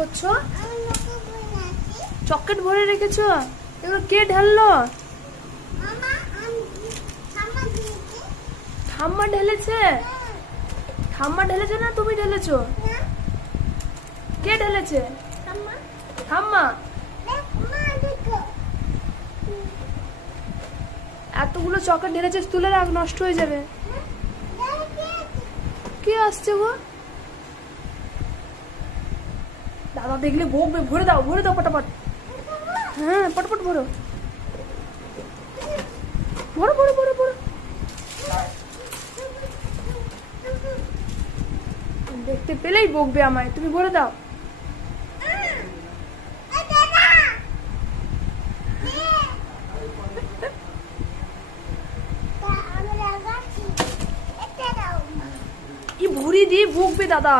করছো? চকলেট ভরে রেখেছো? এগুলো কে ঢাললো? ঠাম্মা ঢেলেছে? ঠাম্মা ঢেলেছে না তুমি ঢেলেছো? কে ঢেলেছে? ঠাম্মা। এতগুলো চকলেট ঢেলেছিস, তুলে রাখ, নষ্ট হয়ে যাবে। কে আসছে গো? দাদা দেখলে বকবে। ভরে দাও, ভরে দাও পটাপট। হ্যাঁ, পটাপট ভরো, ভরো ভরো ভরো ভরো। দেখতে পেলেই বকবে আমায়। তুমি ভরে দাও। ভরি দিয়ে বকবে দাদা।